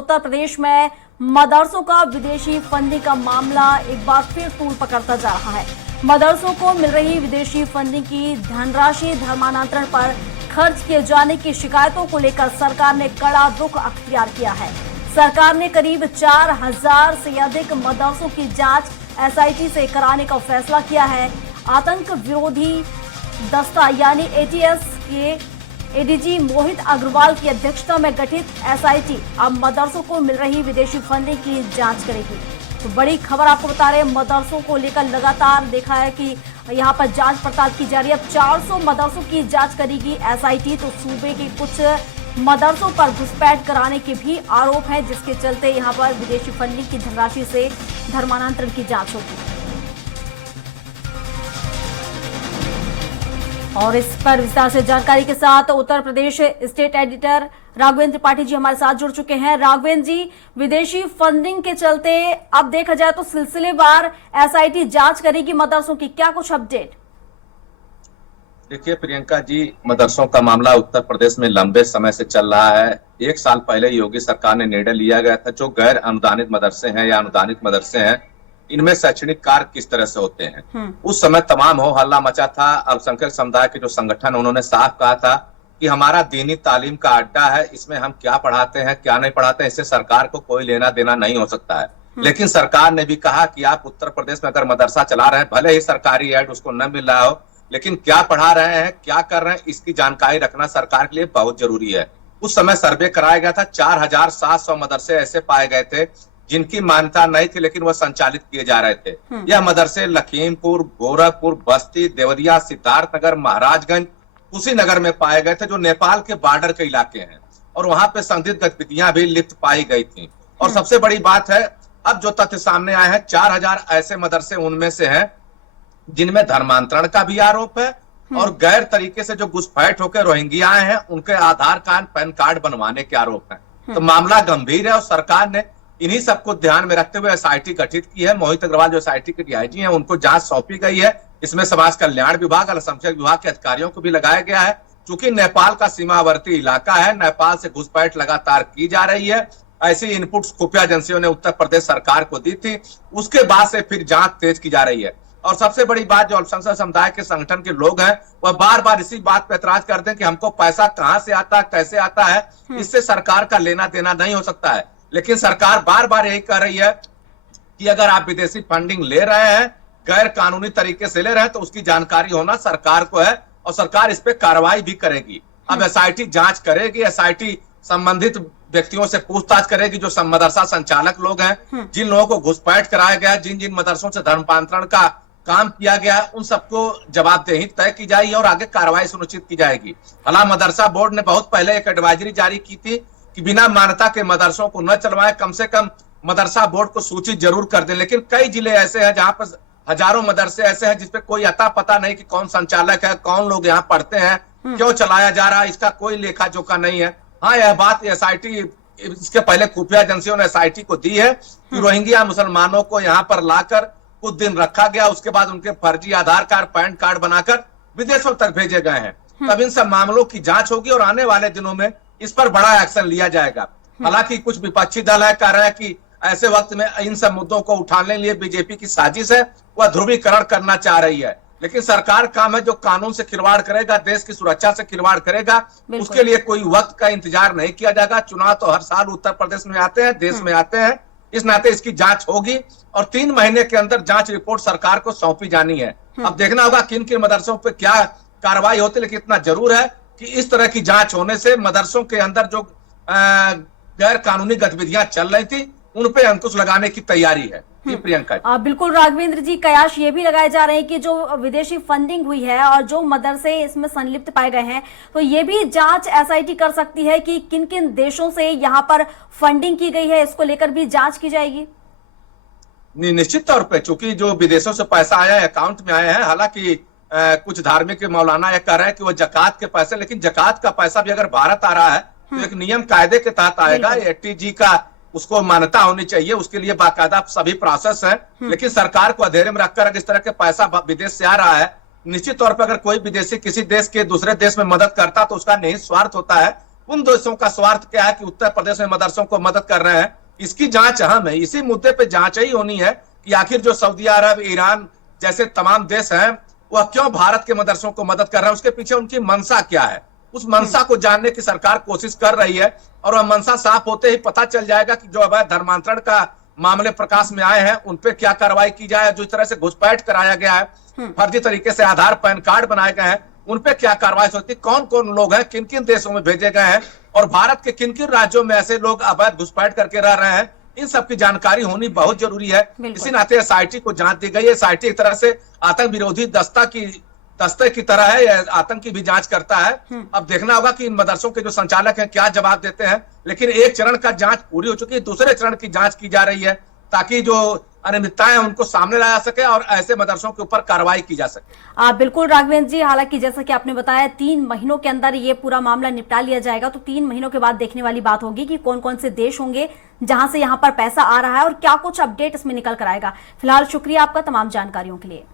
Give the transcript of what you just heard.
उत्तर प्रदेश में मदरसों का विदेशी फंडिंग का मामला एक बार फिर तूल पकड़ता जा रहा है। मदरसों को मिल रही विदेशी फंडिंग की धनराशि धर्मांतरण पर खर्च किए जाने की शिकायतों को लेकर सरकार ने कड़ा रुख अख्तियार किया है। सरकार ने करीब 4000 से अधिक मदरसों की जांच एसआईटी से कराने का फैसला किया है। आतंक विरोधी दस्ता यानी एटीएस के एडीजी मोहित अग्रवाल की अध्यक्षता में गठित एसआईटी अब मदरसों को मिल रही विदेशी फंडिंग की जांच करेगी। तो बड़ी खबर आपको बता रहे हैं, मदरसों को लेकर लगातार देखा है कि यहां पर जांच पड़ताल की जा रही है। अब 400 मदरसों की जांच करेगी एसआईटी। तो सूबे के कुछ मदरसों पर घुसपैठ कराने के भी आरोप हैं, जिसके चलते यहां पर विदेशी फंडिंग की धनराशि से धर्मांतरण की जांच होगी। और इस पर विस्तार से जानकारी के साथ उत्तर प्रदेश स्टेट एडिटर राघवेंद्र त्रिपाठी जी हमारे साथ जुड़ चुके हैं। राघवेंद्र जी, विदेशी फंडिंग के चलते अब देखा जाए तो सिलसिलेवार एसआईटी जांच करेगी मदरसों की, क्या कुछ अपडेट? देखिए प्रियंका जी, मदरसों का मामला उत्तर प्रदेश में लंबे समय से चल रहा है। 1 साल पहले योगी सरकार ने निर्णय लिया गया था, जो गैर अनुदानित मदरसे हैं या अनुदानित मदरसे हैं, इनमें शैक्षणिक कार्य किस तरह से होते हैं। उस समय तमाम हो हल्ला मचा था। अल्पसंख्यक समुदाय के जो संगठन, उन्होंने साफ कहा था कि हमारा दीनी तालीम का अड्डा है, इसमें हम क्या पढ़ाते हैं क्या नहीं पढ़ाते हैं, इससे सरकार को कोई लेना देना नहीं हो सकता है। लेकिन सरकार ने भी कहा कि आप उत्तर प्रदेश में अगर मदरसा चला रहे हैं, भले ही सरकारी एड उसको न मिल रहा हो, लेकिन क्या पढ़ा रहे हैं क्या कर रहे हैं इसकी जानकारी रखना सरकार के लिए बहुत जरूरी है। उस समय सर्वे कराया गया था, 4700 मदरसे ऐसे पाए गए थे जिनकी मान्यता नहीं थी, लेकिन वह संचालित किए जा रहे थे। यह मदरसे लखीमपुर, गोरखपुर, बस्ती, देवरिया, सिद्धार्थनगर, महाराजगंज, कुशीनगर में पाए गए थे, जो नेपाल के बॉर्डर के इलाके हैं, और वहां पे संदिग्ध गतिविधियां भी लिप्त पाई गई थी। और सबसे बड़ी बात है, अब जो तथ्य सामने आए हैं, 4000 ऐसे मदरसे उनमें से हैं जिनमें धर्मांतरण का भी आरोप है, और गैर तरीके से जो घुसपैठ होकर रोहिंग्या हैं उनके आधार कार्ड पैन कार्ड बनवाने के आरोप हैं। तो मामला गंभीर है और सरकार ने इन्हीं सबको ध्यान में रखते हुए एसआईटी गठित की है। मोहित अग्रवाल जो एसआईटी के डीआईजी हैं, उनको जांच सौंपी गई है। इसमें समाज कल्याण विभाग, अल्पसंख्यक विभाग के अधिकारियों को भी लगाया गया है। चूंकि नेपाल का सीमावर्ती इलाका है, नेपाल से घुसपैठ लगातार की जा रही है। ऐसी इनपुट्स खुफिया एजेंसियों ने उत्तर प्रदेश सरकार को दी थी, उसके बाद से फिर जांच तेज की जा रही है। और सबसे बड़ी बात, जो अल्पसंख्यक समुदाय के संगठन के लोग हैं, वह बार बार इसी बात पर एतराज करते हैं कि हमको पैसा कहां से आता है, कैसे आता है, इससे सरकार का लेना देना नहीं हो सकता है। लेकिन सरकार बार बार यही कह रही है कि अगर आप विदेशी फंडिंग ले रहे हैं, गैर कानूनी तरीके से ले रहे हैं, तो उसकी जानकारी होना सरकार को है और सरकार इस पे कार्रवाई भी करेगी। अब एसआईटी जांच करेगी, एसआईटी संबंधित व्यक्तियों से पूछताछ करेगी, जो मदरसा संचालक लोग हैं, जिन लोगों को घुसपैठ कराया गया, जिन जिन मदरसों से धर्मांतरण का काम किया गया, उन सबको जवाबदेही तय की जाएगी और आगे कार्रवाई सुनिश्चित की जाएगी। भला मदरसा बोर्ड ने बहुत पहले एक एडवाइजरी जारी की थी कि बिना मान्यता के मदरसों को न चलवाएं, कम से कम मदरसा बोर्ड को सूचित जरूर कर दें। लेकिन कई जिले ऐसे हैं जहां पर हजारों मदरसे ऐसे हैं जिसपे कोई अता पता नहीं कि कौन संचालक है, कौन लोग यहाँ पढ़ते हैं, क्यों चलाया जा रहा है, इसका कोई लेखा जोखा नहीं है। हाँ, यह बात एसआईटी, इसके पहले खुफिया एजेंसियों ने एसआईटी को दी है कि रोहिंग्या मुसलमानों को यहाँ पर लाकर कुछ दिन रखा गया, उसके बाद उनके फर्जी आधार कार्ड पैन कार्ड बनाकर विदेशों तक भेजे गए हैं। तब इन सब मामलों की जांच होगी और आने वाले दिनों में इस पर बड़ा एक्शन लिया जाएगा। हालांकि कुछ विपक्षी दल है, कह रहे हैं कि ऐसे वक्त में इन सब मुद्दों को उठाने के लिए बीजेपी की साजिश है, वह ध्रुवीकरण करना चाह रही है। लेकिन सरकार काम है, जो कानून से खिलवाड़ करेगा, देश की सुरक्षा से खिलवाड़ करेगा, उसके लिए कोई वक्त का इंतजार नहीं किया जाएगा। चुनाव तो हर साल उत्तर प्रदेश में आते हैं, देश में आते हैं, इस नाते इसकी जांच होगी और 3 महीने के अंदर जांच रिपोर्ट सरकार को सौंपी जानी है। अब देखना होगा किन किन मदरसों पे क्या कार्रवाई होती है, लेकिन इतना जरूर है कि इस तरह की जांच होने से मदरसों के अंदर जो गैर कानूनी गतिविधियां चल रही थी, उन पे अंकुश लगाने की तैयारी है। प्रियंका बिल्कुल राघवेंद्र जी, कयास ये भी लगाए जा रहे हैं कि जो विदेशी फंडिंग हुई है और जो मदरसे इसमें संलिप्त पाए गए हैं, तो ये भी जांच एसआईटी कर सकती है कि किन किन देशों से यहाँ पर फंडिंग की गई है, इसको लेकर भी जांच की जाएगी। निश्चित तौर पे, चूंकि जो विदेशों से पैसा आया है, अकाउंट में आया है, हालांकि कुछ धार्मिक मौलाना यह कह रहे हैं कि वो जकात के पैसे, लेकिन जकात का पैसा भी अगर भारत आ रहा है तो एक नियम कायदे के तहत आएगा। एटीजी का उसको मान्यता होनी चाहिए, उसके लिए बाकायदा सभी प्रोसेस है। लेकिन सरकार को अंधेरे में रखकर अगर इस तरह के पैसा विदेश से आ रहा है, निश्चित तौर पर अगर कोई विदेशी किसी देश के दूसरे देश में मदद करता तो उसका निहित स्वार्थ होता है, उन देशों का स्वार्थ क्या है कि उत्तर प्रदेश में मदरसों को मदद कर रहे हैं, इसकी जांच अहम है। इसी मुद्दे पे जांच ही होनी है कि आखिर जो सऊदी अरब, ईरान जैसे तमाम देश हैं वह क्यों भारत के मदरसों को मदद कर रहे हैं, उसके पीछे उनकी मंशा क्या है। उस मंशा को जानने की सरकार कोशिश कर रही है और वह मंशा साफ होते ही पता चल जाएगा कि जो अवैध धर्मांतरण का मामले प्रकाश में आए हैं उन पे क्या कार्रवाई की जाए। जिस तरह से घुसपैठ कराया गया है, फर्जी तरीके से आधार पैन कार्ड बनाए गए हैं, उन पे क्या कार्रवाई होती, कौन कौन लोग हैं, किन किन देशों में भेजे गए हैं और भारत के किन किन राज्यों में ऐसे लोग अवैध घुसपैठ करके रह रहे हैं, इन सब की जानकारी होनी बहुत जरूरी है। इसी नाते एसआईटी को जांच दी गई है। एसआईटी एक तरह से आतंक विरोधी दस्ते की तरह है, यह आतंक की भी जांच करता है। अब देखना होगा कि इन मदरसों के जो संचालक हैं क्या जवाब देते हैं। लेकिन एक चरण का जांच पूरी हो चुकी है, दूसरे चरण की जांच की जा रही है ताकि जो अनियमितताएं उनको सामने लाया सके और ऐसे मदरसों के ऊपर कार्रवाई की जा सके। बिल्कुल राघवेंद्र जी, हालांकि जैसा कि आपने बताया 3 महीनों के अंदर ये पूरा मामला निपटा लिया जाएगा, तो 3 महीनों के बाद देखने वाली बात होगी कि कौन कौन से देश होंगे जहां से यहां पर पैसा आ रहा है और क्या कुछ अपडेट इसमें निकल कर आएगा। फिलहाल शुक्रिया आपका तमाम जानकारियों के लिए।